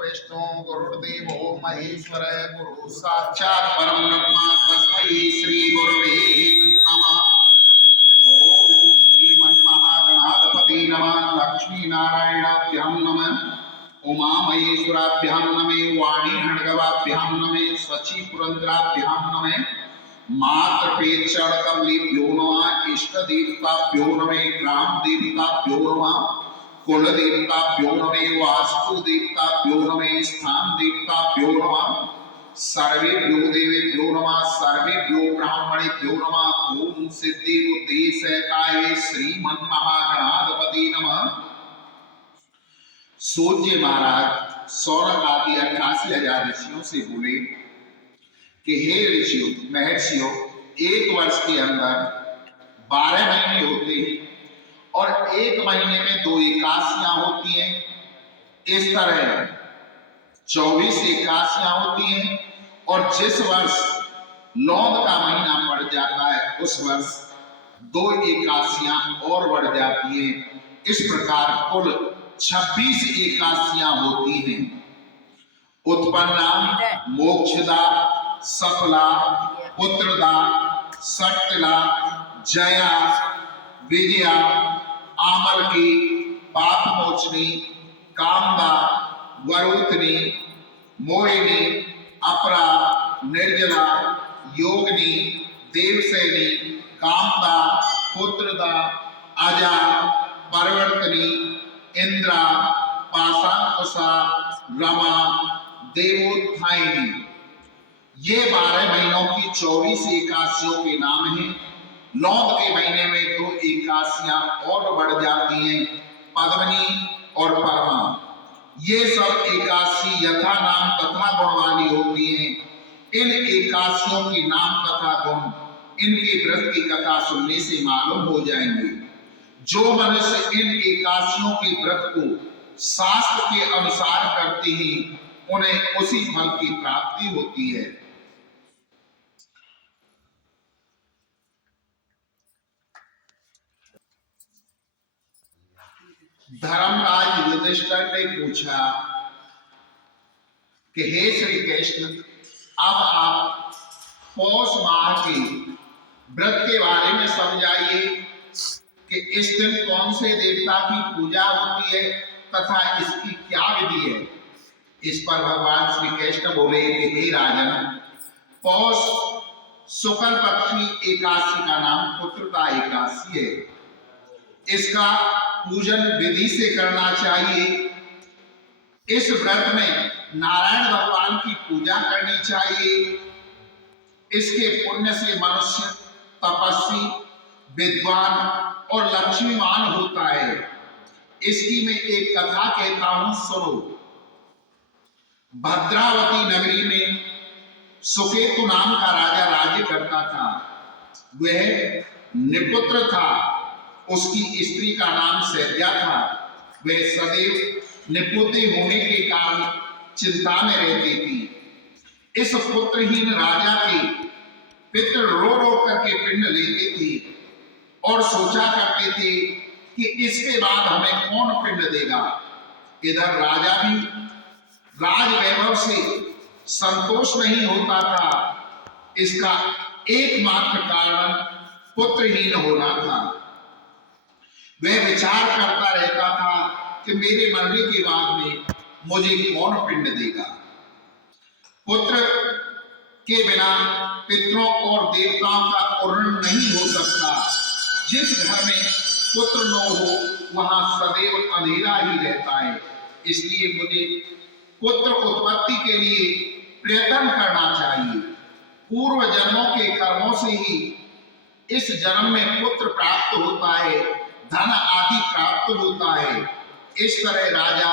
गुरुर्विष्णु गुरुर्देवो महेश्वर गुरु साक्षात् परम ब्रह्म तस्मै श्री गुरुवे नमः। ओम श्रीमन्महागणाधिपते नमः। लक्ष्मी नारायणाभ्यां नमः। उमा महेश्वराभ्यां नमः। वाणी हणगवाभ्यां नमः। स्वची पुरंदराभ्यां नमः। मातृपेक्षणकमलेभ्यो नमः। इष्ट देवताभ्यो नमः। ग्राम देवताभ्यो नमः। कुल देवताभ्यो नमः। वास्तु देवताभ्यो नमः। स्थान देवताभ्यो नमः। सर्वेभ्यो देवेभ्यो नमः। सर्वेभ्यो ब्राह्मणेभ्यो नमः। ओम सिद्धि बुद्धि सहिताय श्रीमन्महागणाधिपति नमः। सूर्य महाराज सौरभ आदि 88,000 ऋषियों से बोले कि हे ऋषियों महर्षियों, एक वर्ष के अंदर 12 महीने होते हैं और एक महीने में 2 एकादशियां होती हैं। इस तरह 24 एकादशियां होती हैं और जिस वर्ष लौंद का महीना पड़ जाता है उस वर्ष 2 एकादशियां और बढ़ जाती हैं। इस प्रकार कुल 26 एकादशियां होती हैं। उत्पन्ना, मोक्षदा, सफला, पुत्रदा, सटला, जया, विजया, आमल की, पाप मोचनी, कामदा, वरुतनी, मोहिनी, अपरा, निर्जला, योगिनी, देवसेनी, कामदा, पुत्रदा, अजा, परवर्तनी, इंद्रा, पाशांकुशा, रमा, देवोत्थायिनी। ये 12 महीनों की 24 एकादशियों के नाम हैं। लौंद के महीने में 2 एकादशियां और बढ़ जाती हैं, पद्मनी और परमा। ये सब एकादशी यथा नाम तथा गुण वाली होती हैं। इन एकादशियों की नाम तथा गुण इनके व्रत की कथा सुनने से मालूम हो जाएंगे। जो मनुष्य इन एकादशियों के व्रत को शास्त्र के अनुसार करते हैं उन्हें उसी फल की प्राप्ति होती है। धर्मराज युधिष्ठिर ने पूछा कि हे श्री कृष्ण, अब आप पौष माह के व्रत के बारे में समझाइए कि इस दिन कौन से देवता की पूजा होती है तथा इसकी क्या विधि है। इस पर भगवान श्री कृष्ण बोले कि हे राजन, पौष शुक्ल पक्षी एकादशी का नाम पुत्रदा एकादशी है। इसका पूजन विधि से करना चाहिए। इस व्रत में नारायण भगवान की पूजा करनी चाहिए। इसके पुण्य से मनुष्य तपस्वी, विद्वान और लक्ष्मीवान होता है। इसकी मैं एक कथा कहता हूं, सुनो। भद्रावती नगरी में सुकेतु नाम का राजा राज्य करता था। वह निपुत्र था। उसकी स्त्री का नाम सैद्या था। वह सदैव निपुत्री होने के कारण चिंता में रहती थी। इस पुत्रहीन राजा के पितृ रो रो करके पिंड लेते थे और सोचा करते थे कि इसके बाद हमें कौन पिंड देगा। इधर राजा भी राज वैभव से संतोष नहीं होता था। इसका एकमात्र कारण पुत्रहीन होना था। वह विचार करता रहता था कि मेरे मरने के बाद में मुझे कौन पिंड देगा। पुत्र के बिना पितरों और देवताओं का पूर्ण नहीं हो सकता। जिस घर में पुत्र न हो वहां सदैव अंधेरा ही रहता है। इसलिए मुझे पुत्र उत्पत्ति के लिए प्रयत्न करना चाहिए। पूर्व जन्मों के कर्मों से ही इस जन्म में पुत्र प्राप्त होता है, धन आदि प्राप्त होता है। इस तरह राजा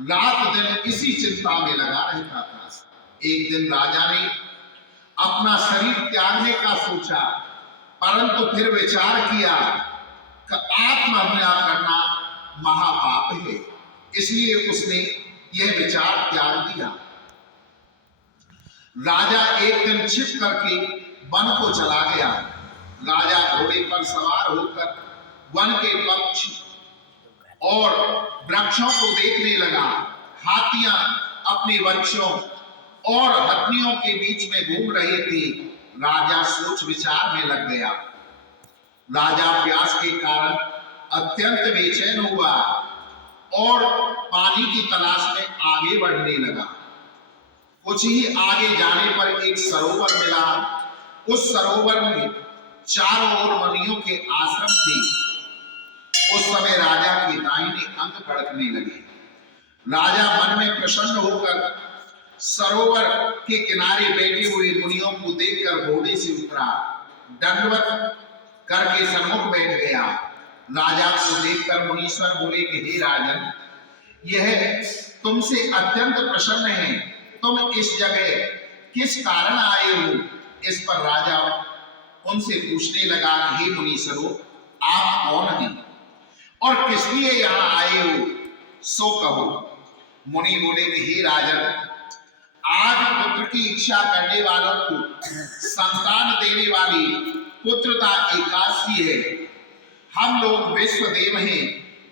रात दिन इसी चिंता में लगा रहता था। एक दिन राजा ने अपना शरीर त्यागने का सोचा, परंतु फिर विचार किया कि आत्महत्या करना महापाप है। इसलिए उसने यह विचार त्याग दिया। राजा एक दिन छिप करके वन को चला गया। राजा घोड़े पर सवार होकर वन के पक्षी और वृक्षों को देखने लगा। हाथियां अपने बच्चों और हथनियों के बीच में घूम रहे थे। राजा सोच विचार में लग गया। राजा प्यास के कारण अत्यंत बेचैन हुआ और पानी की तलाश में आगे बढ़ने लगा। कुछ ही आगे जाने पर एक सरोवर मिला। उस सरोवर में चारों ओर मुनियों के आश्रम थे। उस समय राजा के दाहिने अंग धड़कने लगे। राजा मन में प्रसन्न होकर सरोवर के किनारे बैठे हुए मुनियों को देखकर घोड़े से उतरा, दंडवत करके सन्मुख बैठ गया। राजा को देखकर मुनीश्वर बोले कि हे राजन, यह तुमसे अत्यंत प्रसन्न है। तुम इस जगह किस कारण आए हो? इस पर राजा उनसे पूछने लगा, हे मुनीश्वरों, आप कौन हैं और किस लिए यहाँ आए हो, सो कहो। मुनि बोले कि हे राजन, आज पुत्र की इच्छा करने वालों को संतान देने वाली पुत्रदा एकादशी है। हम लोग विश्वदेव हैं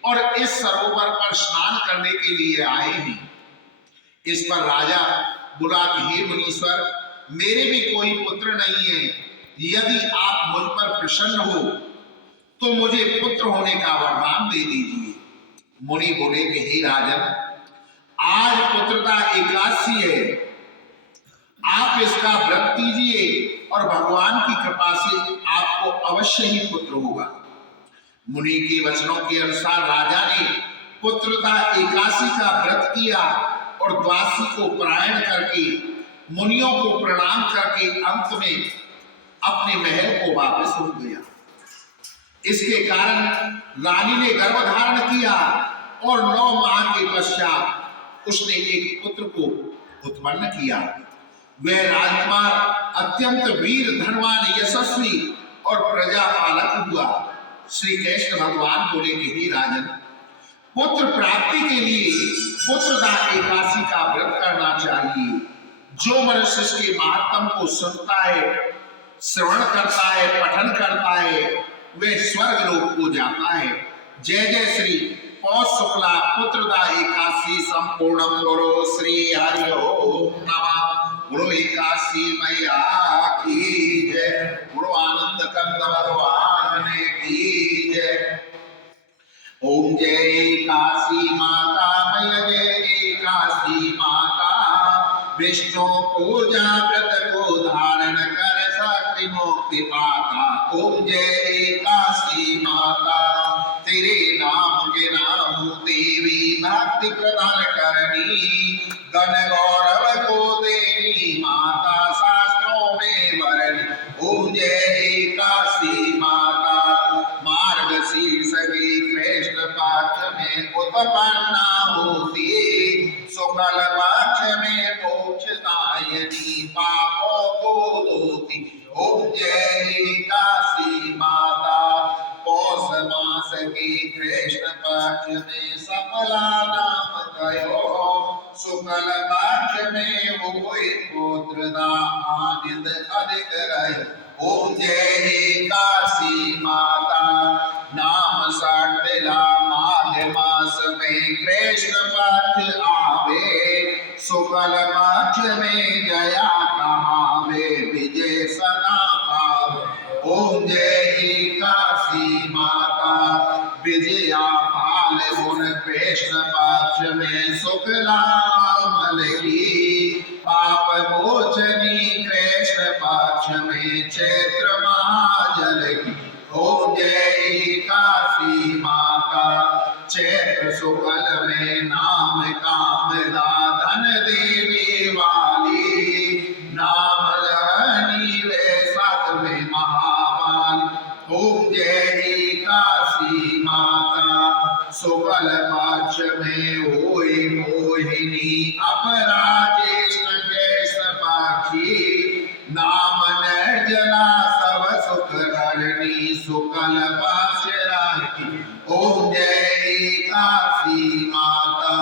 और इस सरोवर पर स्नान करने के लिए आए हैं। इस पर राजा बोला कि हे मुनीश्वर, मेरे भी कोई पुत्र नहीं है। यदि आप मुझ पर प्रसन्न हो तो मुझे पुत्र होने का वरदान दे दीजिए। मुनि बोले कि हे राजन, आज पुत्रदा एकादशी है, आप इसका व्रत कीजिए और भगवान की कृपा से आपको अवश्य ही पुत्र होगा। मुनि के वचनों के अनुसार राजा ने पुत्रदा एकादशी का व्रत किया और द्वादशी को पारायण करके मुनियों को प्रणाम करके अंत में अपने महल को वापस हो गया। इसके कारण रानी ने गर्भ धारण किया और 9 माह के पश्चात उसने एक पुत्र को उत्पन्न किया। वह राजकुमार अत्यंत वीर, धनवान, यशस्वी और प्रजापालक हुआ। श्री कृष्ण भगवान बोले कि हे राजन, पुत्र प्राप्ति के लिए पुत्रदा एकादशी का व्रत करना चाहिए। जो मनुष्य इसके महात्म को सुनता है, श्रवण करता है, पठन करता है, वह स्वर्ग लोक को जाता है। जय जय श्री पौष शुक्ला पुत्रदा एकादशी संपूर्णम। गुरु श्री हरि ओम नमः। गुरु एकादशी मैया की जय। गुरु आनंद कंद भगवान की जय। ओम जय काशी माता मैया, जय काशी माता। विष्णु पूजा व्रत को धारण कर शक्ति मुक्ति पाता। ओम जय काशी माता, तेरे नाम के नाम देवी भक्ति प्रदान करनी, गण गौरव को देनी माता, शास्त्रों में वरनी। ओम जय काशी माता, मार्गशीर्ष की कृष्ण पक्ष में उत्पन्ना होती, शुक्ल पक्ष में मोक्षदायिनी पापों को धोती। ओम जय काशी माता, पौष मास की कृष्ण पक्ष में सफला नाम कयो, शुक्ल पक्ष में हुए पुत्रदा आनंद अधिक रहे। ओम जय काशी माता, नाम साटिला माघ मास में कृष्ण पक्ष आवे, शुक्ल पक्ष में जया कहावे, विजय सदा पावे। ओम जय काशी माता, विजया पाल गुण कृष्ण पक्ष में शुक्लामल की, पाप मोचनी कृष्ण पक्ष में चैत्र महाजल की। ओम जय काशी माता, चैत्र शुक्ल में नाम कामदा धन देने वाली, नाम लहनी वैशाख में महावाली। ओम जय काशी माता, शुक्ल पक्ष में होई मोहिनी, अपराजेष्ण कृष्ण पक्षी, नाम निर्जला सब सुख हरणी, शुक्ल पक्ष राखी। ओम जय काशी माता,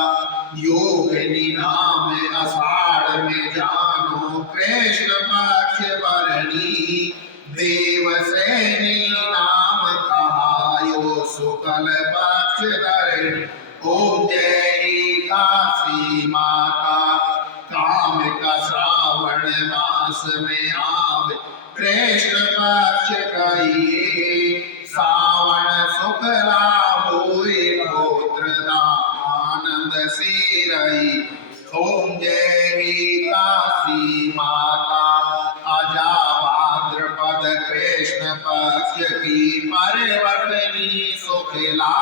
योगिनी नाम आषाढ़ में जानो, कृष्ण पक्ष वरणी, देवसेनी नाम कहायो, शुक्ल पक्ष धरणी। ओम जय काशी माता, काम का श्रावण मास में आवे, कृष्ण पक्ष कहिए, सावन शुक्ला हुए पुत्रदा, आनंद से रही। ओम जय काशी माता, आजा भाद्रपद कृष्ण पक्ष की परवर्तनी शुक्ला,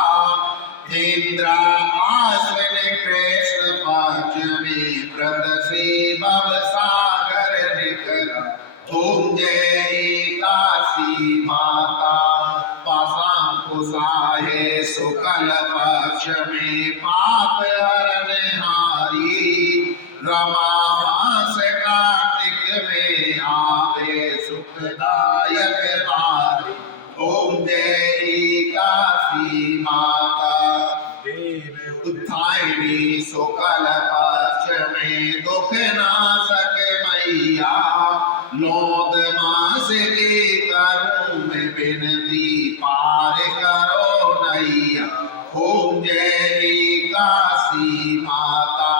इंद्रा आश्विन कृष्ण पक्ष में व्रत से भव सागर निकला। ओम जय काशी माता, पासां कुसाहे शुक्ल पक्ष में पाप हरण हारी, रमा मास कार्तिक में आवे सुखदायक बारी। ओम जय काशी माता, उत्थायनी शुक्ल पक्ष में दुख नाशक मैया, लोद मास के करूं मैं विनती, पार करो नैया। ओम जय काशी माता,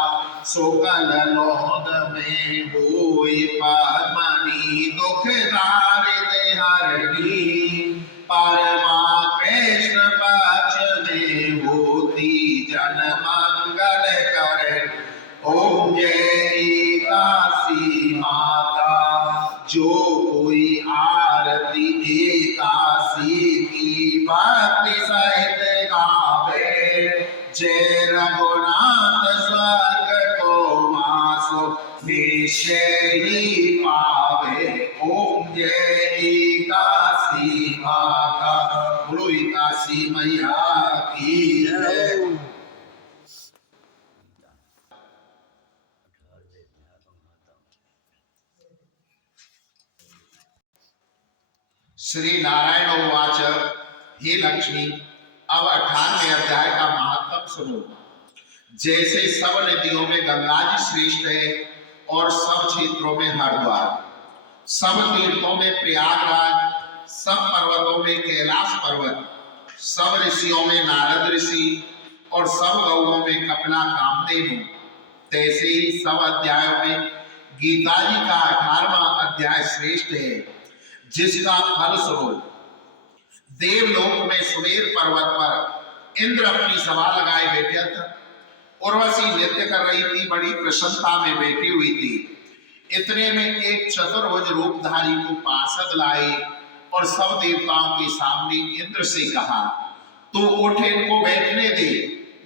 शुक्ल लोद में हुई पद्मनी, दुख दारिद्र हरणी, परमा कृष्ण पक्ष में होती जन मंगल करे। ओम जय काशी माता, जो कोई आरती एकादशी की भक्ति सहित गावे, जय रघुनाथ स्वर्ग को मासो निश्चय ही पावे। ओम जय काशी माता, बोलो काशी मैया की जय। श्री नारायण उवाच, हे लक्ष्मी, अब 98वें अध्याय का महात्म सुनो। जैसे सब नदियों में गंगा जी श्रेष्ठ है और सब क्षेत्रों में हरिद्वार, सब तीर्थों में प्रयागराज, सब पर्वतों में कैलाश पर्वत, सब ऋषियों में नारद ऋषि और सब गौओं में कपिला कामधेनु, तैसे ही सब अध्यायों में गीता जी का 18वां अध्याय श्रेष्ठ है, जिसका फल सुनो। देवलोक में सुमेर पर्वत पर इंद्र अपनी सभा लगाए बैठे थे। उर्वशी नृत्य कर रही थी, बड़ी प्रसन्नता में बैठी हुई थी। इतने में एक चतुर्भुज रूपधारी को पार्षद लाए और सब देवताओं के सामने इंद्र से कहा, तो उठ, इनको बैठने दे।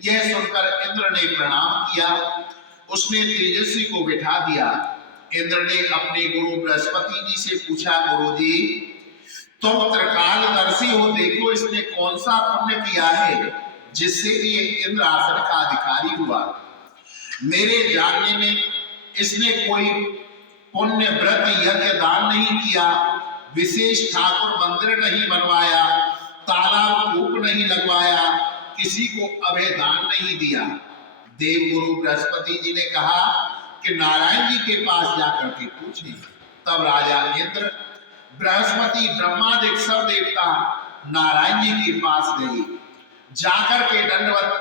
यह सुनकर इंद्र ने प्रणाम किया, उसने तेजस्वी को बिठा दिया। इंद्र ने अपने गुरु बृहस्पति जी से पूछा, गुरुजी, तुम त्रिकालदर्शी हो, देखो इसने कौन सा पुण्य किया है जिससे ये इंद्र आसन का अधिकारी हुआ। मेरे जानने में इसने कोई पुण्य व्रत यज्ञ दान नहीं किया, विशेष ठाकुर मंदिर नहीं बनवाया, तालाब कूप नहीं लगवाया, किसी को अभय दान नहीं दिया। देवगुरु बृहस्पति जी ने कहा कि नारायण जी के पास जाकर के पूछे। तब राजा इंद्र, बृहस्पति, ब्रह्मादिक सब देवता नारायण जी के पास गए। जाकर के दंडवत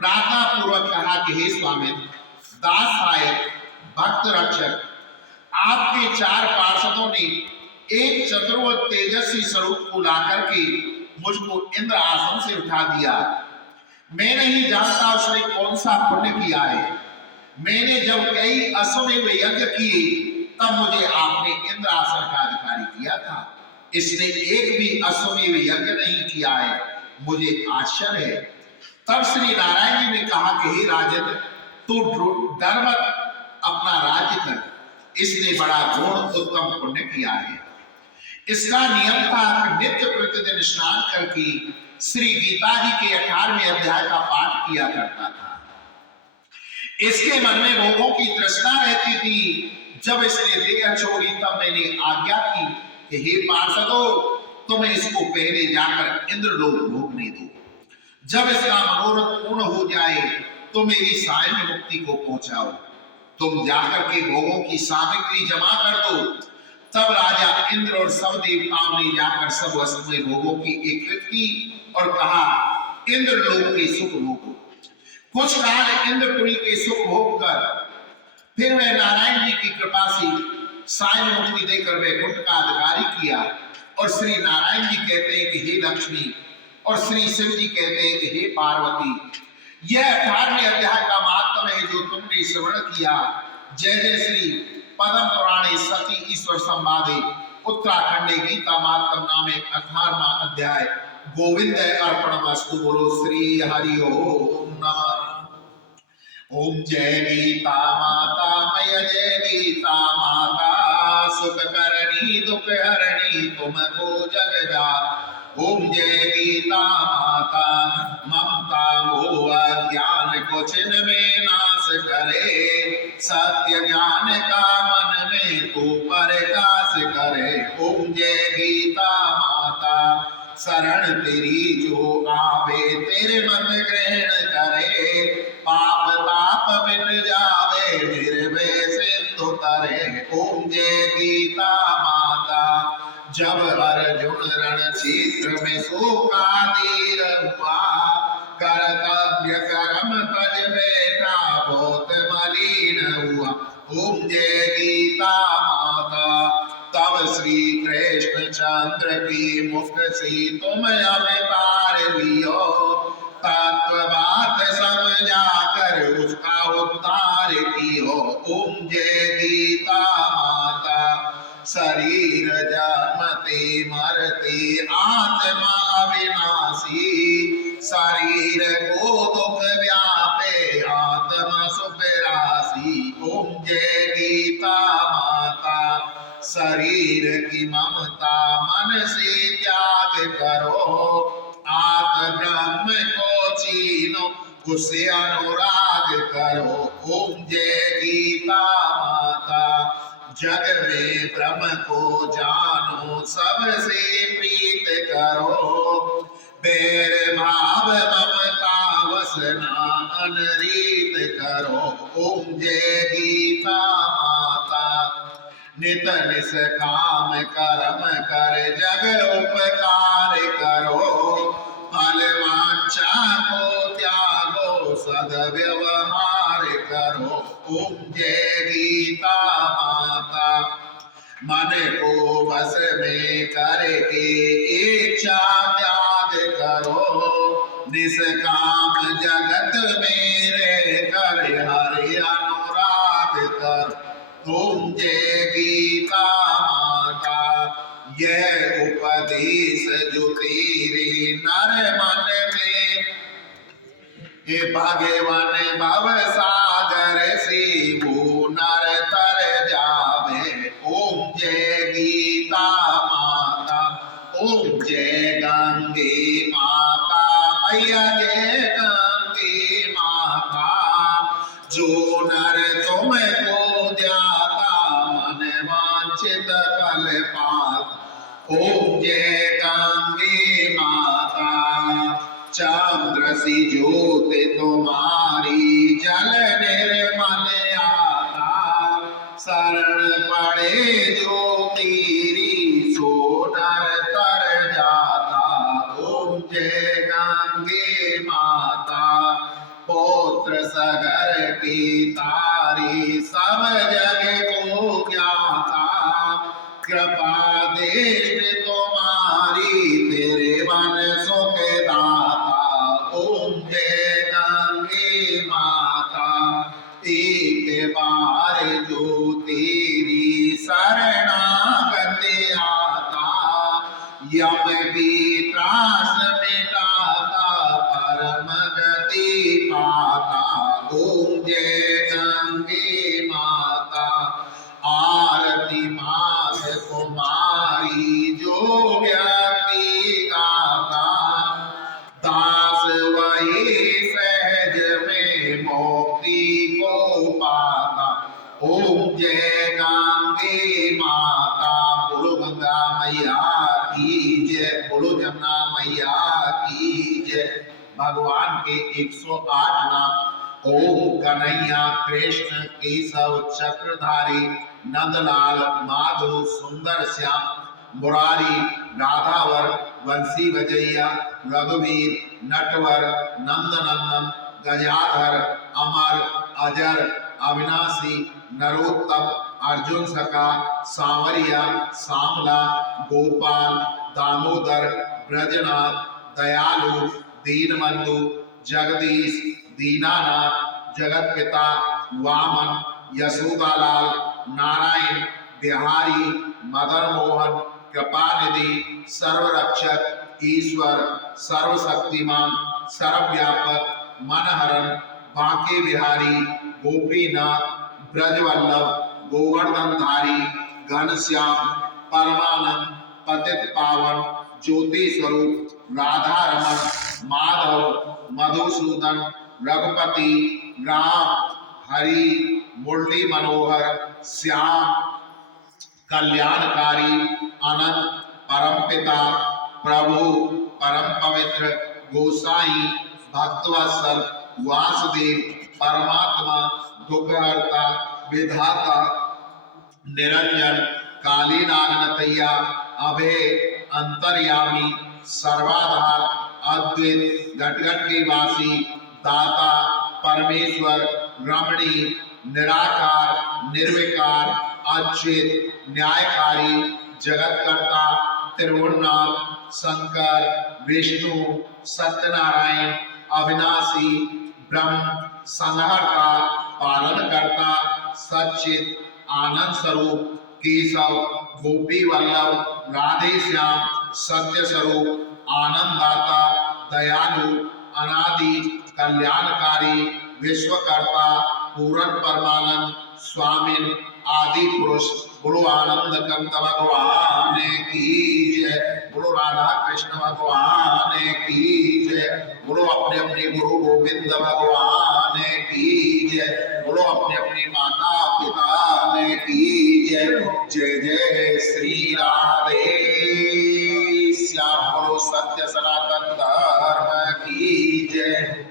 प्रार्थना पूर्वक कहा कि हे स्वामी, दास सहायक, भक्त रक्षक, आपके 4 पार्षदों ने एक चतुर्भुज तेजस्वी स्वरूप को लाकर के मुझको इंद्र आसन से उठा दिया। मैं नहीं जानता उसने कौन सा पुण्य किया है। मैंने जब कई अश्वमेध यज्ञ किए तब मुझे आपने इंद्र आसन का अधिकारी किया था। इसने एक भी अश्वमेध यज्ञ नहीं किया है, मुझे आश्चर्य है। तब श्री नारायण जी ने कहा कि हे राजेंद्र, तू डर मत, अपना राज्य कर। इसने बड़ा गुण उत्तम पुण्य किया है। इसका नियम था कि नित्य प्रतिदिन स्नान करके श्री गीता जी के 18वें अध्याय का पाठ किया करता था। इसके मन में भोगों की तृष्णा रहती थी। जब इसने देह छोड़ी तब मैंने आज्ञा की कि हे पार्षदों, तुम इसको पहले जाकर इंद्रलोक भोगने दो। जब इसका मनोरथ पूर्ण हो जाए तो मेरी सायं मुक्ति को पहुंचाओ। तुम जाकर के भोगों की सामग्री जमा कर दो। तब राजा इंद्र और सब देवताओं ने जाकर सब वस्तुएं भोगों की एकत्रित की और कहा, इंद्रलोक के सुख भोगो। कुछ काल इंद्रपुरी के सुख भोग कर फिर वह नारायण जी की कृपा से साय मुक्ति देकर वैकुंठ का अधिकारी किया। और श्री नारायण जी कहते हैं कि हे लक्ष्मी, और श्री शिव जी कहते हैं कि हे पार्वती। यह 18वें अध्याय का महात्म्य है जो तुमने श्रवण किया। जय जय श्री पद्म पुराणे सती ईश्वर संवादे उत्तराखंडे गीता महात्म नामे 18वां अध्याय। गोविंद अर्पणमस्तु। बोलो श्री हरि ओम नमः। ओम जय गीता माता मय जय गीता माता, सुख करणी दुख हरणी तुमको जग जात। ओम जय गीता माता, ममता मोह अज्ञान को छिन्न में नाश करे, सत्य ज्ञान का मन में तू प्रकाश करे। ओम जय गीता माता, शरण तेरी जो आवे तेरे मत ग्रहण करे, पाप ताप मिट जावे निर्भय सिंधु तरे। ओम जय गीता माता, जब अर्जुन रण क्षेत्र में शोकाधीर हुआ, कर्तव्य कर्म तज बैठा बहुत मलिन हुआ। ओम जय गीता माता, तब श्री कृष्ण चंद्र की मुख से तुम अवतार लियो, तत्व बात समझा कर उसका उद्धार कियो। ओम जय गीता माता, शरीर जन्मते मरते आत्मा अविनाशी, शरीर को दुख व्यापे आत्मा सुख राशि। ओम जय गीता माता, शरीर की ममता मन से त्याग करो, आत्म ब्रह्म को चीनो उससे अनुराग करो। ओम जय गीता माता, जग में ब्रह्म को जानो सबसे प्रीत करो, बैर भाव ममता वसना अनरीत करो। ओम जय गीता माता, नित निष्काम कर्म कर जग उपकार करो, फल वांछा को त्यागो सद्व्यवहार करो। ओम जय गीता माता, मन को बस में करके इच्छा त्याग करो, निष्काम जगत में रह कर हरि अनुराग कर। ओम जय गीता माता, यह उपदेश जो तेरे नर मन में, हे भगवान भव सागर से वो नर तर जावे। ओम जय गीता माता, ओम जय गंगे माता मैया जय गंगे माता, जो नर तुमको ध्याता मन वांछित फल पाता। ओम जय गंगे माता, चंद्र सी ज्योति तुम्हारी जल निर्मल आता, शरण पड़े जो तेरी सो नर तर जाता। ओम जय गंगे माता, पौत्र सगर की तारी सब जग को ज्ञाता, कृपा दृष्टि तुम्हारी तेरे मन सुख दाता। ओम जय गंगे माता, एक बार जो तेरी शरणागति आता, यम की त्रास मिटाता परम गति पाता। ओम जय गंगे माता, आरती मास कुमारी जो व्यक्ति गाता, दास वही सहज में मुक्ति को पाता। ओम जय गंगे माता, बोलो गंगा मैया की जय, बोलो जमुना मैया की जय। भगवान के 108 नाम। ओम कन्हैया कृष्ण केशव चक्रधारी, नंदलाल माधव सुंदर श्याम, मुरारी राधावर, वंशी बजैया, रघुवीर, नटवर, नंदनंदन, गजाधर अमर अजर अविनाशी नरोत्तम अर्जुन सखा सांवरिया सांवला गोपाल दामोदर ब्रजनाथ दयालु दीनबंधु जगदीश दीनानाथ जगत पिता वामन यशोदालाल नारायण बिहारी मदन मोहन कृपानिधि सर्वरक्षक ईश्वर सर्वशक्तिमान सर्वव्यापक मनहरण बांके बिहारी गोपीनाथ ब्रजवल्लभ गोवर्धनधारी घनश्याम परमानंद पतित पावन ज्योति स्वरूप राधा रमन माधव मधुसूदन रघुपति राम हरि मुरली मनोहर श्याम कल्याणकारी अनंत परमपिता प्रभु परम पवित्र गोसाई भक्तवत्सल वासुदेव परमात्मा दुखहर्ता विधाता निरंजन कालीनागनतैया अभय अंतर्यामी सर्वाधार अद्वैत घटघट के वासी दाता परमेश्वर रमणी निराकार निर्विकार अच्युत न्यायकारी जगतकर्ता त्रिभुवननाथ शंकर विष्णु सत्यनारायण अविनाशी ब्रह्म संहारता पालनकर्ता सच्चित आनंद स्वरूप केशव गोपी वल्लभ राधे श्याम सत्य स्वरूप आनंददाता दयालु अनादि कल्याणकारी विश्वकर्ता पूर्ण परमानंद स्वामिन आदि पुरुष बोलो आनंद कंद भगवान की जय बोलो राधा कृष्ण भगवान की जय बोलो अपने अपने गुरु गोविंद भगवान की जय बोलो अपने अपनी माता पिता की जय जय जय श्री राधे श्याम बोलो सत्य सनातन धर्म की जय।